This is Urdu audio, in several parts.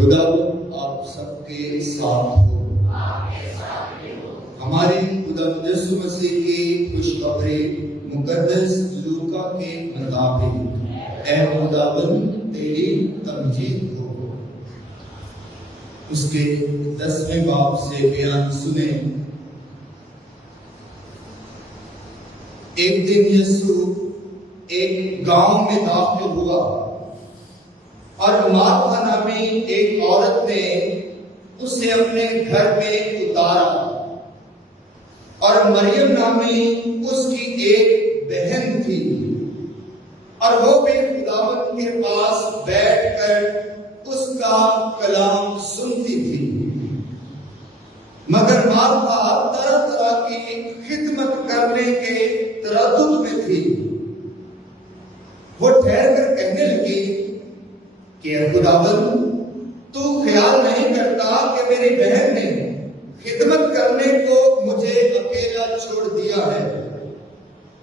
خدا آپ سب کے ساتھ ہو۔ ہماری خدا یسوع مسیح کی خوشخبری مقدس لوکا کے مطابق اے خداوند تیری تمجید ہو۔ اس کے 10ویں باب سے بیان سنیں۔ ایک دن یسوع ایک گاؤں میں داخل ہوا اور مارتھا نامی ایک عورت نے اسے اپنے گھر میں اتارا، اور مریم نامی اس کی ایک بہن تھی، اور وہ بھی خداوند کے پاس بیٹھ کر اس کا کلام سنتی تھی۔ مگر مارتھا طرح طرح کی خدمت کرنے کے تردد میں تھی۔ وہ ٹھہر کر کہنے لگی کہ خداوند تو خیال نہیں کرتا کہ میری بہن نے خدمت کرنے کو مجھے اکیلا چھوڑ دیا ہے،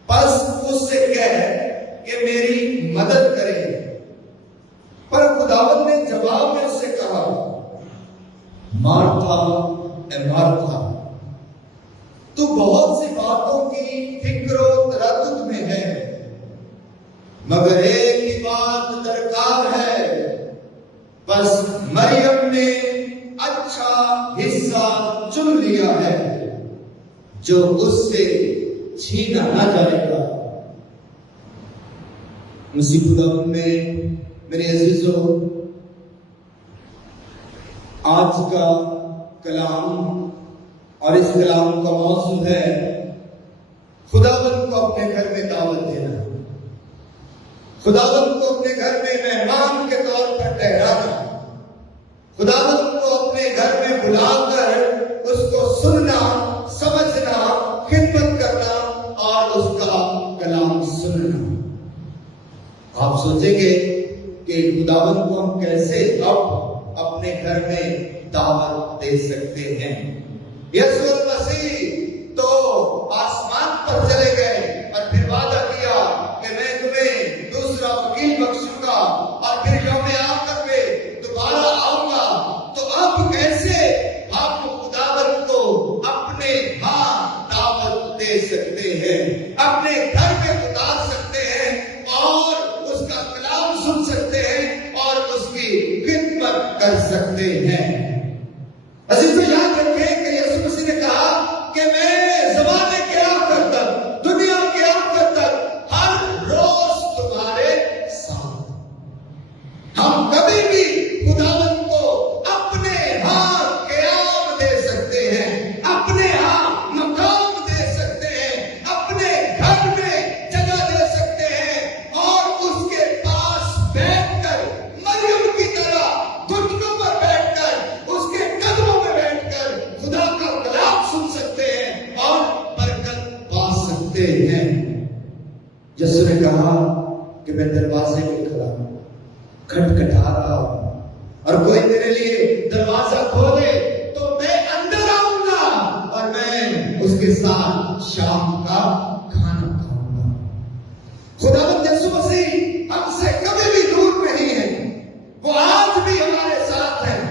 بس اس سے کہہ کہ میری مدد کرے۔ پر خداوند نے جواب میں اس سے کہا، مارتھا اے مارتھا، تو بہت سی باتوں کی فکر و تردد میں ہے، مگر ایک ہی بات درکار ہے۔ بس مریم نے اچھا حصہ چن لیا ہے جو اس سے چھینا نہ جائے گا۔ مسیح خداوند میں میرے عزیزو، آج کا کلام اور اس کلام کا موضوع ہے خداوند کو اپنے گھر میں دعوت دینا، خداوند کو اپنے گھر میں مہمان کے طور پر ٹھہرانا، خداوند کو اپنے گھر میں بلا کر اس کو سننا، سمجھنا، خدمت کرنا اور اس کا کلام سننا۔ آپ سوچیں گے کہ خداوند کو ہم کیسے اب اپنے گھر میں دعوت دے سکتے ہیں؟ یسوع المسیح تو آسمان پر چلے گئے اور پھر وعدہ کیا کہ میں تمہیں دوسرا وکیل بخشوں گا اور پھر یوم آخر پہ دوبارہ آؤں گا۔ تو اب کیسے ہم خداوند کو اپنے ہاں دعوت دے سکتے ہیں، اپنے گھر میں اتار سکتے ہیں اور اس کا کلام سن سکتے ہیں اور اس کی خدمت کر سکتے ہیں؟ عزیزو، یاد رکھیں کہ یسوع مسیح نے کہا کہ میں زمانے کے آخر تک، دنیا کے آخر تک ہر روز تمہارے ساتھ۔ ہم کبھی بھی خداوند کو اپنے ہاں قیام دے سکتے ہیں، اپنے ہاں مقام دے سکتے ہیں، اپنے گھر میں جگہ دے سکتے ہیں اور اس کے پاس بیٹھ کر مریم کی طرح گھٹنوں پر بیٹھ کر اس کے قدموں میں بیٹھ کر خدا کا کلام سن سکتے ہیں اور برکت پا سکتے ہیں۔ یسوع نے کہا کہ میں دروازے پہ کھڑا ہوں، کھٹکھٹا رہا ہوں، اور کوئی میرے لیے دروازہ کھولے تو میں اندر آؤں گا اور میں اس کے ساتھ شام کا کھانا کھاؤں گا۔ خداوند یسوع مسیح ہم سے کبھی بھی دور نہیں ہے، وہ آج بھی ہمارے ساتھ ہیں،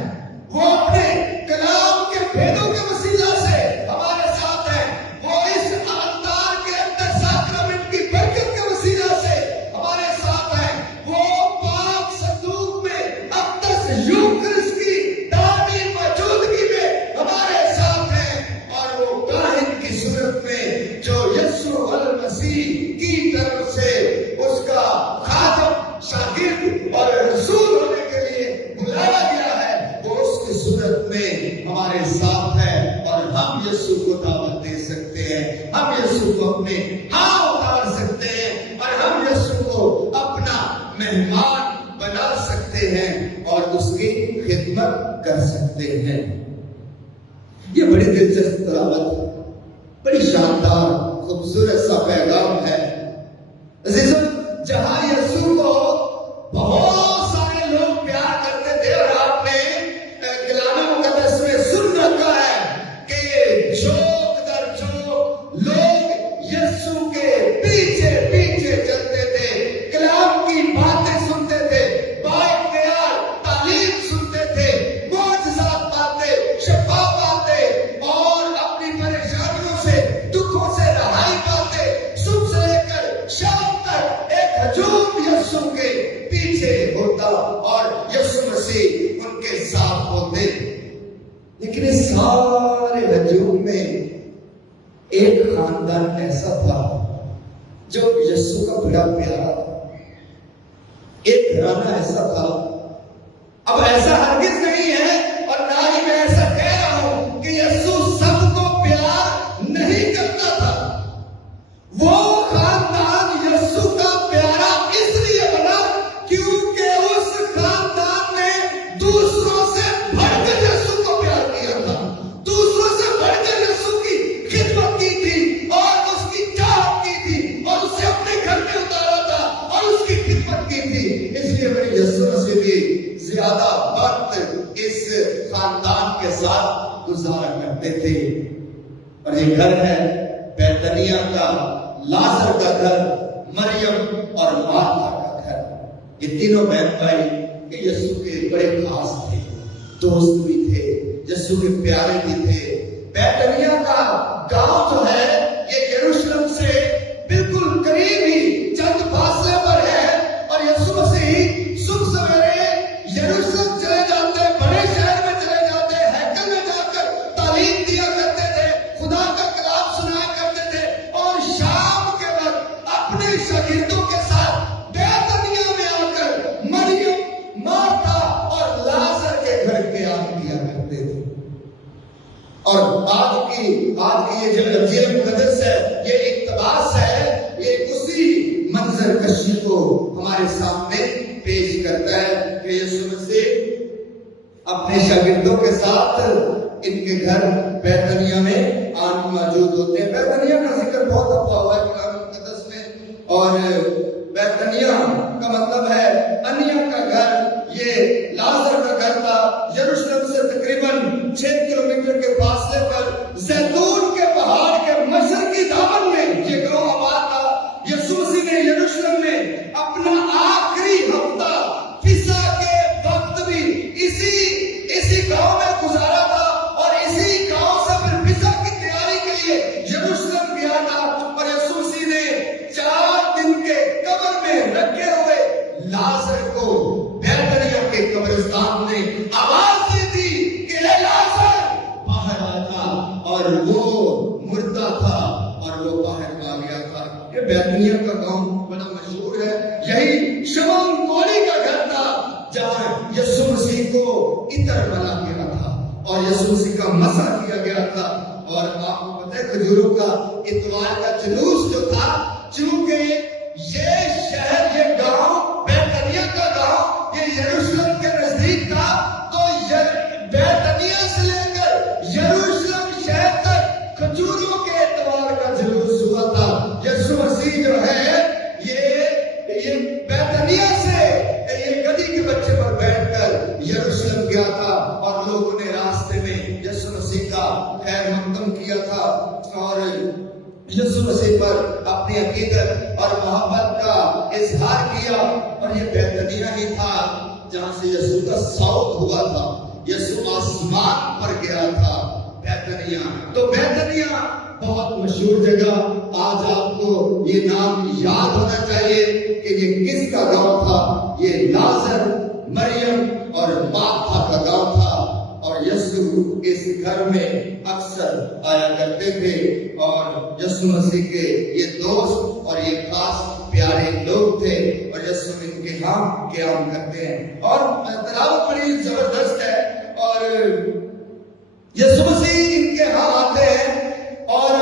وہ اپنے کلام کے بھیدوں کے وسیلہ سے ہمارے ساتھ ہیں، وہ اس التار کے اندر ساکرامنٹ کی برکت کے وسیلہ سے ہمارے ساتھ ہیں، وہ پاک صندوق میں اقدس یوکرس کی دائمی موجودگی میں ہمارے ساتھ ہیں، اور وہ کاہن کی صورت میں جو یسوع المسیح کی طرف سے اس کا خادم، شاگرد اور رسول ہونے کے لیے بلایا گیا ہے، وہ اس کی صورت میں ہمارے ساتھ ہے، اور ہم یسوع کو دعوت دے سکتے ہیں، ہم یسوع کو اپنے ہاں اتار سکتے ہیں، اور ہم یسوع کو اپنا مہمان بنا سکتے ہیں اور اس کی خدمت کر سکتے ہیں۔ یہ بڑی دلچسپ تلاوت، بڑی شاندار خوبصورت سا پیغام ہے۔ عزیزو، جہاں یسوع کو بہت سارے لوگ پیار کرتے تھے، اور آپ نے کلام مقدس میں سن رکھا ہے کہ چوک در چوک لوگ یسوع کے پیچھے پیچھے چلتے تھے، کلام کی باتیں سنتے تھے، بائے پیار تعلیم سنتے تھے، لیکن اس سارے ہجوم میں ایک خاندان ایسا تھا جو یسوع کا بڑا پیارا تھا. ایک گھرانہ ایسا تھا. اب ایسا ہرگز نہیں ہے اور نہ ہی میں ایسا کہہ رہا ہوں کہ یسوع سب کو پیار نہیں کرتا تھا. وہ خاندان یسوع کا پیارا اس لیے بنا کیونکہ اس خاندان نے دوسروں سے بڑھ کر یسوع کو پیار کیا تھا. دوسروں سے بڑھ کر یسوع کی خدمت کی تھی اور اس کی چاہت کی تھی اور اسے اپنے گھر میں اتارا تھا اور اس کی خدمت کی تھی. اس لیے میرے یسوع مسیح بھی زیادہ وقت اس خاندان کے ساتھ گزارا کرتے تھے. اور یہ گھر ہے بیتنیہ کا، لازر کا گھر، مریم اور مارتا کا گھر. یہ تینوں بہن بھائی کہ یسوع کے بڑے خاص تھے، دوست بھی تھے، یسوع کے پیارے بھی تھے. بیتنیہ کا گاؤں جو ہے یہ یروشلم سے بالکل قریب ہی چند فاصلے پر ہے. اور یسوع مسیح صبح سویرے یروشلم چلے جاتے، بڑے شہر میں چلے جاتے، ہیکل میں جا کر تعلیم دیا کرتے تھے، خدا کا کلام سنایا کرتے تھے اور شام کے وقت اپنے شاگردوں کے ساتھ بیتنیہ میں آ کر مریم، مارتا اور لازر کے گھر قیام کیا کرتے تھے. اور آج کی یہ جو انجیل مقدس ہے، یہ اقتباس ہے، یہ اسی منظر کشی کو ہمارے سامنے پیش کرتا ہے کہ یسوع مسیح اپنے شاگردوں کے ساتھ ان کے گھر بیتنیہ میں آن موجود ہوتے ہیں. بیتنیہ کا ذکر بہت دفعہ ہوا ہے کلام مقدس میں، اور بیتنیہ کا مطلب ہے انیا کا گھر. یہ لازر کا گھر تھا. یروشلم سے تقریباً 6 کلومیٹر کے فاصلے پر زیتون کے پہاڑ کے مشرقی دامن میں یہ گاؤں آباد تھا. یسوع مسیح نے یروشلم میں اپنا آخری ہفتہ فسح کے وقت بھی اسی گاؤں میں گزارا تھا اور اسی گاؤں سے پھر فسح کی تیاری کے لیے یروشلم گیا تھا. اور یسوع مسیح نے 4 دن کے قبر میں رکھے ہوئے لازر کو بیتنیہ کے قبرستان میں آواز دی تھی کہ اے لازر باہر آ جا، اور وہ مردہ تھا اور وہ باہر آ گیا تھا. یہ بیتنیہ کا گاؤں بڑا مشہور ہے. یہی شمعون کوڑی کا گھر تھا جہاں یسوع مسیح کو عطر ملا گیا تھا اور یسوع مسیح کا مسح کیا گیا تھا. اور آپ کو پتہ ہے کھجوروں کا اتوار کا جلوس جو تھا، چونکہ یہ شہر، یہ گاؤں بیتنیہ کا گاؤں یہ یروشلم کے نزدیک تھا، تو بیتنیہ سے لے کر یروشلم شہر تک کھجوروں کے اتوار کا جلوس ہوا تھا. یسوع مسیح جو ہے یہ بیتنیہ سے یہ گدی کے بچے پر بیٹھ کر یروشلم گیا تھا اور لوگوں نے راستے میں یسوع مسیح کا خیر مقدم کیا تھا اور یسوع مسیح پر اپنی عقیدت اور محبت کا اظہار کیا. اور یہ بیتنیہ ہی تھا جہاں سے یسوع کا صعود ہوا تھا. یسوع آسمان پر گیا تھا. بیتنیہ، تو بیتنیہ بہت مشہور جگہ. آج آپ کو یہ نام یاد ہونا چاہیے کہ یہ کس کا گاؤں تھا. یہ لازر، مریم اور مارتا کا گاؤں تھا. اور یسوع اس گھر میں اکثر آیا کرتے تھے اور یسوع مسیح کے یہ دوست اور یہ خاص پیارے لوگ تھے اور یسوع ان کے ہاں قیام کرتے ہیں. اور تلاوت بڑی زبردست ہے اور یسوع مسیح ان کے ہاں آتے ہیں اور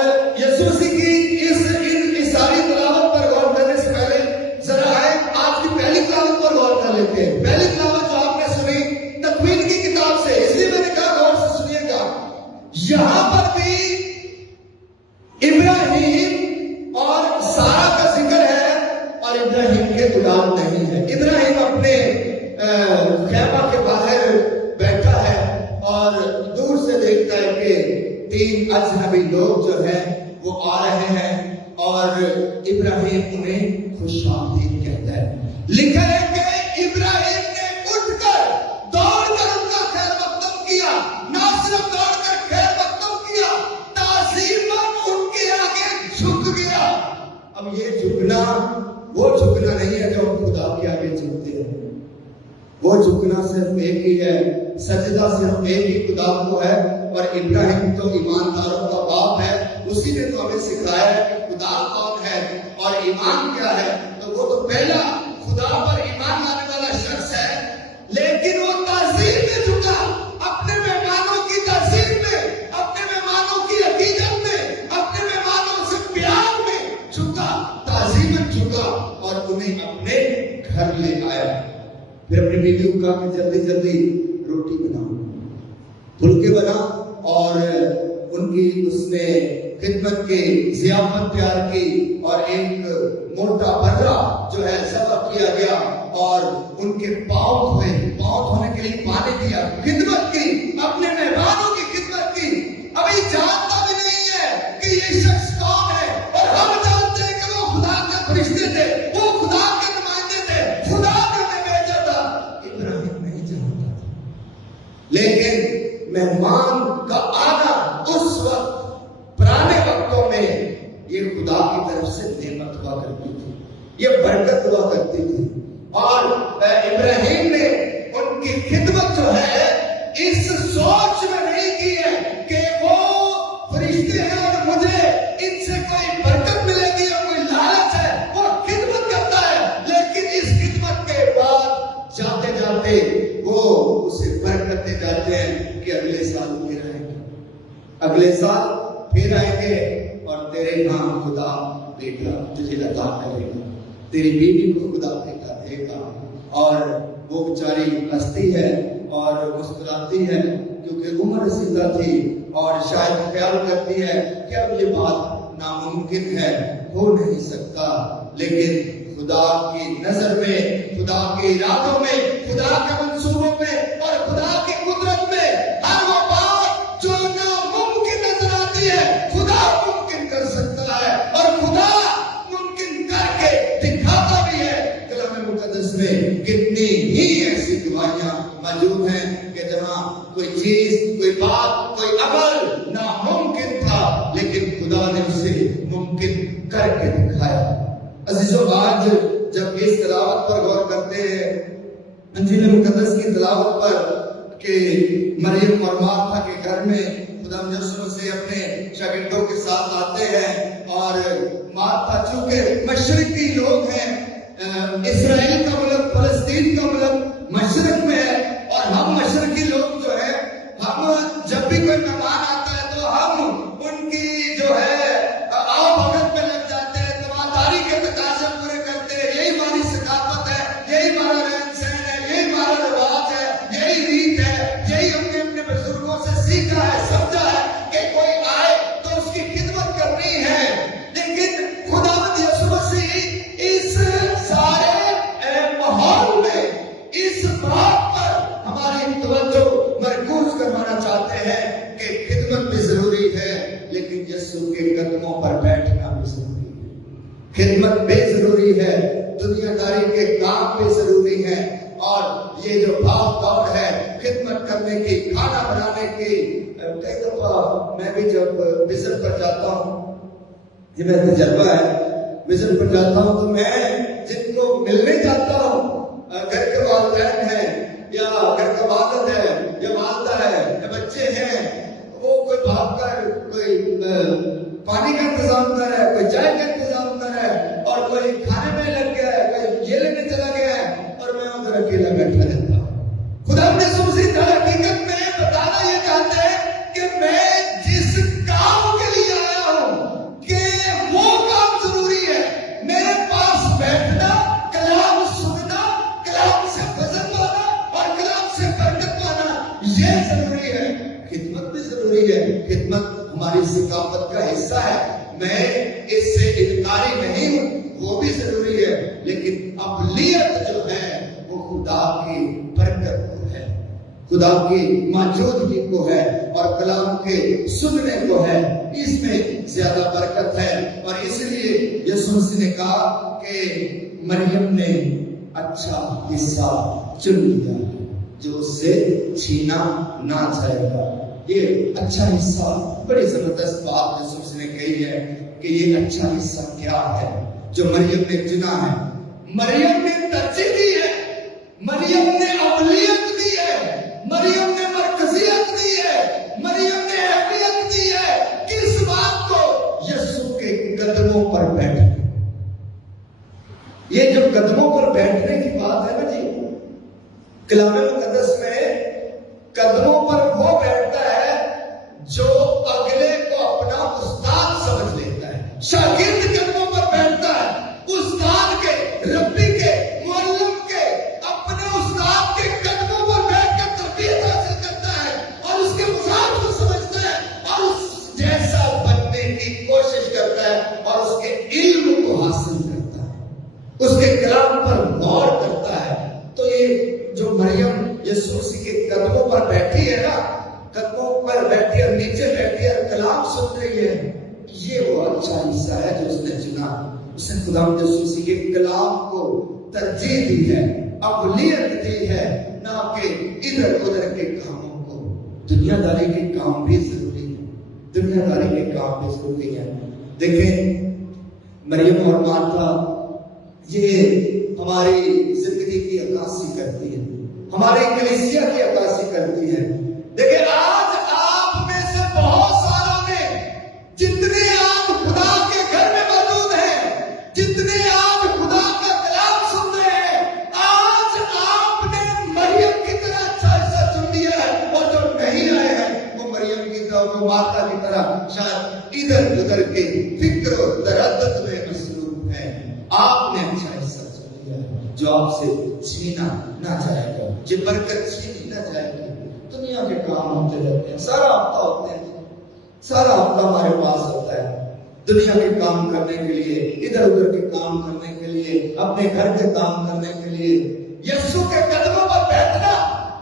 یسوع مسیح کی ان ساری تلاوت پر غور کرنے سے پہلے ذرا آئے آج کی پہلی تلاوت پر غور کر لیتے ہیں. پہلی تلاوت جو آپ نے سنی تکوین کی کتاب سے، اس لیے میں نے کہا غور سے سنیے گا. یہاں پر بھی ابراہیم اور سارا کا ذکر ہے اور ابراہیم کے اولاد نہیں ہے. ابراہیم اپنے خیمہ کے باہر بیٹھا ہے اور دور سے دیکھتا ہے کہ 3 اجنبی لوگ جو ہیں وہ آ رہے ہیں اور ابراہیم انہیں خوش آمدید کہتا ہے. لکھا ہے کہ ابراہیم نے اٹھ کر دوڑ کر ان کا خیر مقدم کیا. نہ صرف دوڑ کر خیر مقدم کیا، تعظیماً ان کے آگے جھک گیا. اب یہ جھکنا وہ جھکنا نہیں ہے جو ہم خدا کے آگے جھکتے ہیں. وہ جھکنا صرف ایک ہی ہے، سجدہ صرف ایک ہی خدا کو ہے، اور ابراہیم تو ایمانداروں کا باپ ہے، اسی نے تو ہمیں سکھایا ہے کہ خدا کون ہے اور ایمان کیا ہے۔ تو وہ تو پہلا خدا پر ایمان لانے والا شخص ہے، لیکن وہ تعظیم میں جھکا، اپنے مہمانوں کی تعظیم میں، اپنے مہمانوں کی عقیدت میں، اپنے مہمانوں سے پیار میں جھکا، تعظیم میں جھکا، اور انہیں اپنے گھر لے آیا۔ پھر اپنی بیوی کو کہا کہ جلدی جلدی روٹی بناؤ، پھلکے بنا، اور ان کی اس نے خدمت کی ضیافت تیار کی، اور ایک موٹا برا جو ہے ذبح کیا گیا، اور ان کے پاؤں دھوئے، پاؤں دھونے کے لیے پانی دیا، خدمت کی، اپنے مہمانوں کی خدمت کی۔ ابھی جانتا بھی نہیں ہے کہ یہ شخص کون ہے، اور ہم جانتے ہیں کہ وہ خدا کے فرشتے تھے، وہ خدا کے نمائندے تھے، خدا نے انہیں بھیجا تھا۔ ابراہیم نہیں جانتا تھا، لیکن مہمان کا آنا اس وقت پرانے وقتوں میں یہ خدا کی طرف سے نعمت ہوا کرتی تھی، یہ برکت ہوا کرتی تھی، اور ابراہیم نے ان کی خدمت جو ہے اس سوچ میں نہیں کی ہے کہ وہ فرشتے ہیں اور مجھے ان سے کوئی برکت ملے گی یا کوئی لالچ ہے، وہ خدمت کرتا ہے، لیکن اس خدمت کے بعد جاتے جاتے وہ اسے برکت دے جاتے ہیں کہ اگلے سال پھر آئیں گے، اگلے سال پھر آئیں گے، اور تیرے ہاں خدا بیٹا تجھے عطا کرے گا، تیری بیوی کو خدا بیٹا دے گا۔ اور وہ بیچاری ہنستی ہے اور مسکراتی ہے، کیونکہ عمر رسیدہ تھی، اور شاید خیال کرتی ہے کہ اب یہ بات ناممکن ہے، ہو نہیں سکتا، لیکن خدا کی نظر میں، خدا کے ارادوں میں، خدا کے منصوبوں میں، اور خدا کی قدرت میں ہر وہ بات جو ناممکن نظر آتی ہے خدا ممکن کر سکتا ہے، اور خدا ممکن کر کے دکھاتا بھی ہے۔ کلام مقدس میں کتنی ہی ایسی گواہیاں موجود ہیں کہ جہاں کوئی چیز، کوئی بات، کوئی عمل ناممکن تھا، لیکن خدا نے اسے ممکن کر کے دکھایا۔ عزیزو، آج جب اس تلاوت پر غور کرتے ہیں، انجیل مقدس کی تلاوت پر، کہ مریم اور مارتھا کے گھر میں خدا یسوع سے اپنے شاگردوں کے ساتھ آتے ہیں، اور مارتھا چونکہ مشرقی لوگ ہیں، اسرائیل کا ملک، فلسطین کا ملک مشرق میں ہے، اور ہم مشرقی لوگ جو ہے، ہم جب بھی کوئی مہمان آتا ہے تو ہم ان کی جو ہے آؤ بھگت میں لگ جاتے ہیں، تماداری کے تقاضے پورے کرتے ہیں، یہی ہماری ثقافت ہے، یہی ہمارا رہن سہن ہے، یہی ہمارا رواج ہے، یہی ریت ہے، یہی ہم نے اپنے بزرگوں سے سیکھا ہے، سمجھا ہے کہ کوئی آئے تو اس کی خدمت کرنی ہے۔ لیکن خداوند یسوع مسیح اس سارے ماحول میں اس بات پر ہماری توجہ مرکوز کروانا چاہتے ہیں کہ خدمت بھی ضروری ہے، لیکن یسوع کے قدموں پر بیٹھنا بھی ضروری ہے۔ خدمت بھی ضروری ہے، دنیا داری کے کام بھی ضروری ہے، اور یہ جو بھاگ دوڑ ہے خدمت کرنے کی، کھانا بنانے کی، کئی دفعہ میں بھی جب مصر پر جاتا ہوں، یہ میرا تجربہ ہے، مصر پر جاتا ہوں تو میں جن کو ملنے جاتا ہوں، گھر کے والدین ہیں یا گھر کا والد ہے یا والدہ ہے یا بچے ہیں، وہ کوئی بھاگ کر کوئی پانی کا انتظام کر رہا ہے، کوئی چائے کا انتظام کر رہا ہے، اور کوئی کھانے میں لگ گیا ہے، کوئی یہ لینے چلا گیا ہے، اور میں ادھر اکیلا بیٹھا رہتا ہوں۔ خدا نے سمجھی در حقیقت میں بتانا یہ چاہتے ہیں کہ میں جس کام کے لیے آیا ہوں کہ وہ کام ضروری ہے، میرے پاس بیٹھنا، کلام سننا، کلام سے وزن پانا اور کلام سے برکت پانا، یہ ضروری ہے۔ خدمت بھی ضروری ہے، خدمت ہماری ثقافت کا حصہ ہے، میں اس سے انکاری نہیں ہوں، وہ بھی ضروری ہے، لیکن اقلیت جو ہے وہ خدا کی برکت کو ہے، خدا کی موجودگی کو ہے، اور کلام کے سننے کو ہے، اس میں زیادہ برکت ہے۔ اور اس لیے یسوع مسیح نے کہا کہ مریم نے اچھا حصہ چن لیا جو اس سے چھینا نہ جائے گا۔ یہ اچھا حصہ بڑی زبردست بات یسوع مسیح نے کہی ہے کہ یہ اچھا حصہ کیا ہے جو مریم نے چنا ہے۔ مریم نے ترجیح دی ہے مریم نے اولیت دی ہے، مریم نے مرکزیت دی ہے، مریم نے اہمیت دی ہے کس بات کو؟ یسوع کے قدموں پر بیٹھنے۔ یہ جو قدموں پر بیٹھنے کی بات ہے نا جی، کلام مقدس میں قدموں پر وہ بیٹھتا ہے جو اگلے کو اپنا استاد سمجھ لیتا ہے۔ شاگرد قدموں پر بیٹھتا ہے، استاد کے، ربی کے، معلم کے، اپنے استاد کے قدموں پر بیٹھ کر تربیت حاصل کرتا ہے اور اس کے مذاق کو سمجھتا ہے اور اس جیسا بننے کی کوشش کرتا ہے اور اس کے علم کو حاصل کرتا ہے، اس کے کلام پر غور کرتا ہے۔ تو یہ جو مریم یسوع مسیح کے قدموں پر بیٹھی ہے نا، قدموں پر بیٹھی اور نیچے بیٹھی اور کلام سن رہی ہے، یہ وہ اچھا حصہ ہے جو اس نے چنا۔ اس نے خدا یسوع مسیح کے کلام کو ترجیح دی ہے، اولیت دی ہے، نہ کہ ادھر ادھر کے کاموں کو۔ دنیا داری کے کام بھی ضروری ہے، دنیا داری کے کام بھی ضروری ہے۔ دیکھیں مریم اور مارتھا یہ ہماری زندگی کی عکاسی کرتی ہے، ہماری کلیسیا کی عکاسی کرتی ہے۔ دیکھیں آج آپ میں سے بہت ساروں نے، جتنے آپ خدا کے گھر میں موجود ہیں، جتنے آپ خدا کا کلام سن رہے ہیں، آج آپ نے مریم کی طرح اچھا حصہ چن لیا ہے، اور جو نہیں آئے ہیں وہ مریم کی طرح، وہ مارتھا کی طرح شاید ادھر ادھر کے فکر و تردد میں مصروف ہیں۔ آپ نے اچھا حصہ چن لیا ہے جو آپ سے چھینا نہ جائے گا، یہ برکت چھینی نہ جائے گی۔ دنیا کے کام ہوتے رہتے ہیں، سارا ہفتہ ہوتے ہیں، سارا ہفتہ ہمارے پاس ہوتا ہے دنیا کے کام کرنے کے لیے، ادھر ادھر کے کام کرنے کے لیے، اپنے گھر کے کام کرنے کے لیے۔ یسوع کے قدموں پر بیٹھنا،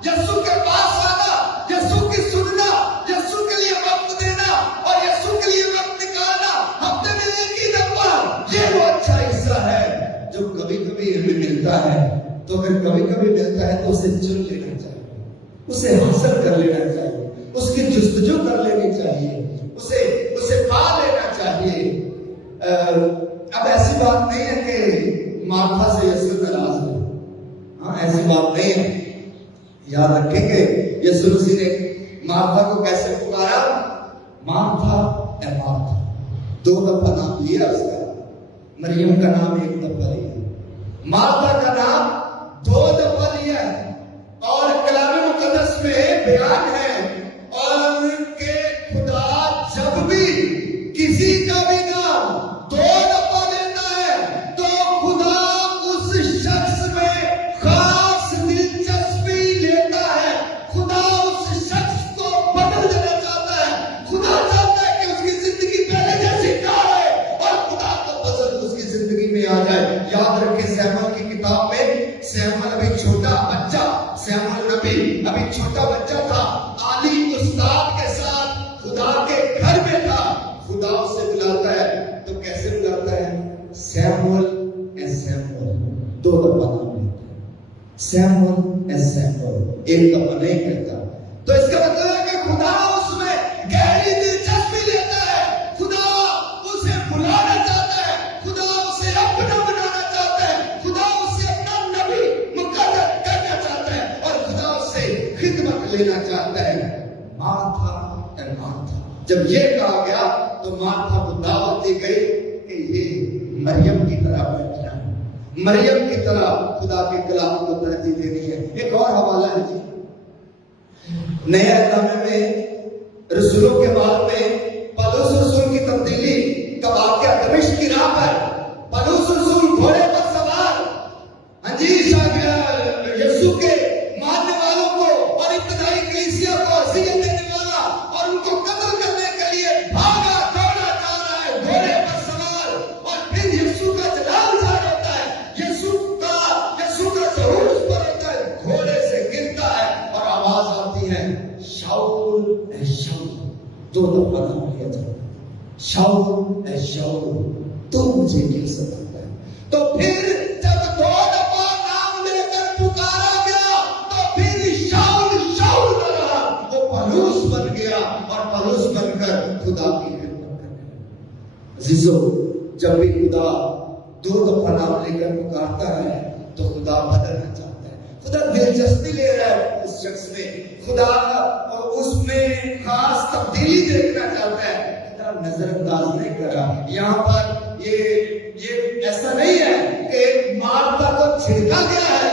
یسوع کے پاس آنا، یسوع کی سننا، یسوع کے لیے وقت دینا اور یسوع کے لیے وقت نکالنا، ہفتے میں ایک ہی دفعہ، یہ وہ اچھا حصہ ہے جو کبھی کبھی ہمیں ملتا ہے۔ تو اگر کبھی کبھی ملتا ہے تو اسے چن لینا چاہیے، اسے حاصل کر لینا چاہیے، اس کی جستجو کر لینی چاہیے، اسے پا لینا چاہیے۔ اب ایسی بات نہیں ہے کہ مارتھا سے یسوع ناراض ہے، ہاں ایسی بات نہیں ہے۔ یاد رکھیں کہ یسوع مسیح نے مارتھا کو کیسے پکارا؟ مارتھا اے مارتھا، 2 دفعہ نام لیا اس کا۔ مریم کا نام 1 دفعہ لیا، مارتھا کا نام 2 دفعہ لیا ہے۔ اور کلام مقدس میں بیان ہے اور کہ خدا جب بھی کسی کا بھی نام 2 دفعہ لیتا ہے تو خدا اس شخص میں خاص دلچسپی لیتا ہے، خدا اس شخص کو بدل دینا چاہتا ہے، خدا چاہتا ہے کہ اس کی زندگی پہلے جیسی نہ رہے اور خدا کا فضل اس کی زندگی میں آ جائے۔ یاد رکھیں سیموئیل کی کتاب میں سیموئیل ابھی چھوٹا بچہ، سیموئیل نبی ابھی چھوٹا بچہ تھا، عالی استاد کے ساتھ خدا کے گھر میں تھا۔ خدا اسے بلاتا ہے تو کیسے بلاتا ہے؟ سیموئیل اے سیموئیل، 2 دفعہ نام لیتا ہے، سیموئیل اے سیموئیل، 1 دفعہ نہیں کہتا۔ تو اس کا مطلب ہے کہ خدا اس میں گہری دلچسپی لیتا ہے، خدا اسے بلانا چاہتا ہے، خدا اسے اپنا بنانا چاہتا ہے، خدا اسے اپنا نبی مقرر کرنا چاہتا ہے اور خدا اسے خدمت لینا چاہتا ہے۔ مارتھا اے مارتھا، جب یہ کہا گیا تو مارتھا کو دعوت دی گئی کہ یہ مریم کی طرح بیٹھنا ہے، مریم کی طرح خدا کے کلام کو ترجیح دینی ہے۔ ایک اور حوالہ ہے جی، نئے اہل میں رسولوں کے بعد میں پولس رسول کی تبدیلی کا واقعہ دمشق کی راہ پر، پولس رسول گھوڑے پر سوار، ہاں جی یسوع کے ماننے والوں کو اور ابتدائی کلیسیا کو اذیت دینے والا اور ان کو قتل کرنے کے لیے بھاگا دوڑا جا رہا ہے گھوڑے پر سوار، اور پھر یسوع کا جلال ظاہر ہوتا ہے، یسوع کا ظہور اس پر ہوتا ہے، گھوڑے سے گرتا ہے اور آواز آتی ہے شاؤل اے شاؤل، 2 دفعہ نام لیا جاتا ہے، شاؤل اے شاؤل تو مجھے کیوں ستاتا ہے؟ تو پھر جب 2 دفعہ نام لے کر پکارا گیا تو پھر شاؤل شاؤل نہ رہا، وہ پولس بن گیا اور پولس بن کر خدا کی خدمت کرنے لگا۔ عزیزو، جب بھی خدا 2 دفعہ نام لے کر پکارتا ہے تو خدا بدلنا چاہتا ہے، خدا دلچسپی لے رہا ہے اس شخص میں، خدا اس میں خاص تبدیلی دیکھنا چاہتا ہے، خدا نظر انداز نہیں کر رہا۔ یہاں پر یہ ایسا نہیں ہے کہ مارتا کو چھڑکا گیا ہے،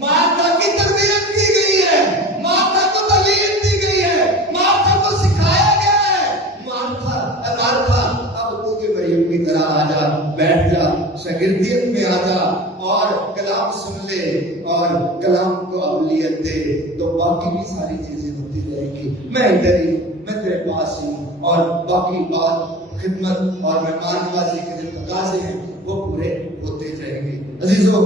مارتا کی تربیت کی گئی ہے، مارتا کو تعلیم دی گئی ہے، مارتا کو سکھایا گیا ہے، مارتا اب تو کہ مریم کی طرح آ جا، بیٹھ جا، شاگردیت میں آ جا اور کلام سن لے اور کلام کو اولویت دے، تو باقی بھی ساری چیزیں ہوتی رہے گی۔ میں ادھر ہی، میں تیرے پاس ہی ہوں، اور باقی بات خدمت اور مہمان نوازی کے جو تقاضے ہیں وہ پورے ہوتے جائیں گے۔ عزیزو،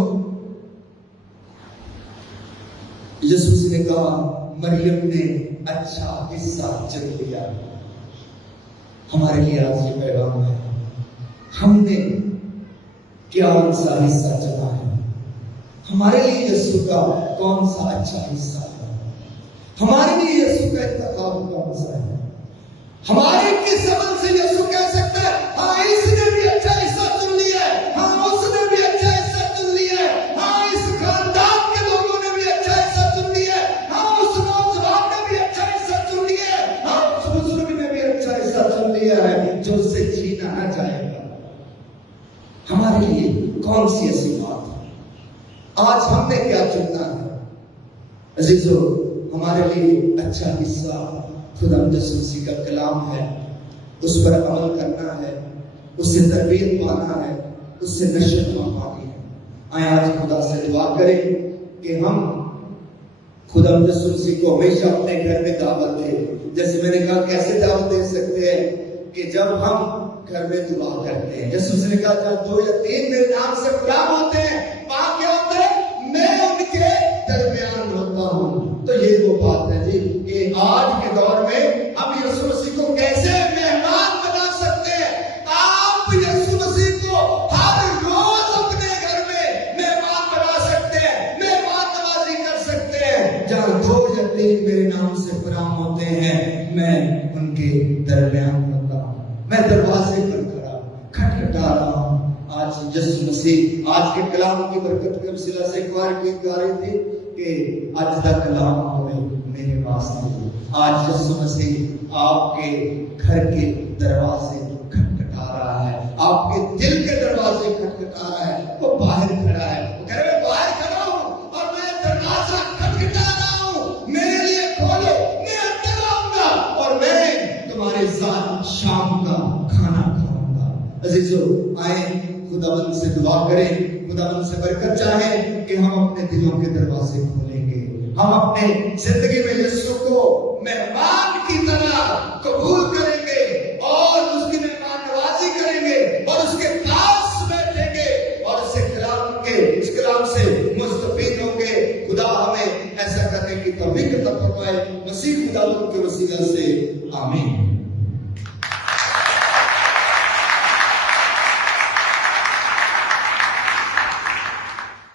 یسوع نے کہا مریم نے اچھا حصہ چن لیا۔ ہمارے لیے آج یہ پیغام ہے، ہم نے کیا سا حصہ چنا ہے؟ ہمارے لیے یسوع کا کون سا اچھا حصہ ہے؟ ہمارے لیے یسوع کا انتخاب کون سا ہے؟ ہمارے کس عمل سے یسوع کہہ سکتا ہے ہاں اس نے بھی اچھا حصہ چن لیا ہے، ہاں اس نے بھی اچھا حصہ چن لیا ہے، ہاں اس خاندان کے لوگوں نے بھی اچھا حصہ چن لیا ہے، ہاں اس نوجوان نے بھی اچھا حصہ چن لیا ہے، ہاں اس بزرگ نے بھی اچھا حصہ چن لیا ہے جو اس سے چھینا نہ جائے گا۔ ہمارے لیے کون سی ایسی بات ہے؟ آج ہم نے کیا چننا ہے؟ عزیزو، ہمارے لیے اچھا حصہ خدا یسوع مسیح کا کلام ہے، اس پر عمل کرنا ہے، اس سے تربیت پانا ہے، اس سے نشت پانی ہے۔ آئیں آج خدا سے دعا کریں کہ ہم خدا یسوع مسیح کو ہمیشہ اپنے گھر میں دعوت دیں۔ جیسے میں نے کہا کیسے دعوت دے سکتے ہیں کہ جب ہم گھر میں دعا کرتے ہیں۔ یسوع مسیح نے کہا جب 2 یا 3 میرے نام سے غلام ہوتے ہیں، وہاں کیا ہوتا ہے؟ میں ان کے درمیان ہوتا ہوں۔ تو یہ وہ بات ہے جی کہ آج کے دور میں ہم یسوع مسیح کو کیسے مہمان بنا سکتے ہیں؟ آپ یسوع مسیح کو ہر روز اپنے گھر میں مہمان بنا سکتے ہیں، مہمان نوازی کر سکتے ہیں۔ جہاں 2 یا 3 میرے نام سے غلام ہوتے ہیں، میں ان کے درمیان ہوتا ہوں، میں دروازے پر کھڑا کھٹکھٹا رہا ہوں۔ آج یسوع مسیح آج کے کلام کی برکت کے وسیلہ سے ایک بار گیت گا رہی تھی کہ آج دا کلام ہوئے میرے واسطے۔ آج یسوع مسیح آپ کے گھر کے دروازے کھٹکھٹا رہا ہے، آپ کے دل کے دروازے کھٹکھٹا رہا ہے۔ وہ باہر کھڑا ہے، وہ کہہ رہا ہے باہر کھڑا ہوں اور میں دروازہ کھٹکھٹا رہا ہوں، میرے لیے کھولو، میں اندر آؤں گا اور میں تمہارے ساتھ شام کا کھانا کھاؤں گا۔ عزیزو، آئیں خداوند سے دعا کریں، خداوند سے برکت چاہیں کہ ہم اپنے دلوں کے دروازے کھولیں گے، ہم اپنے زندگی میں یسوع کو مہمان کی طرح قبول کریں گے اور اس کی مہمان نوازی کریں گے اور اس کے پاس بیٹھیں گے اور اس کلام سے مستفید ہوں گے۔ خدا ہمیں ایسا کرنے کی توفیق عطا فرمائے، مسیح خداوند کے وسیلہ سے، آمین۔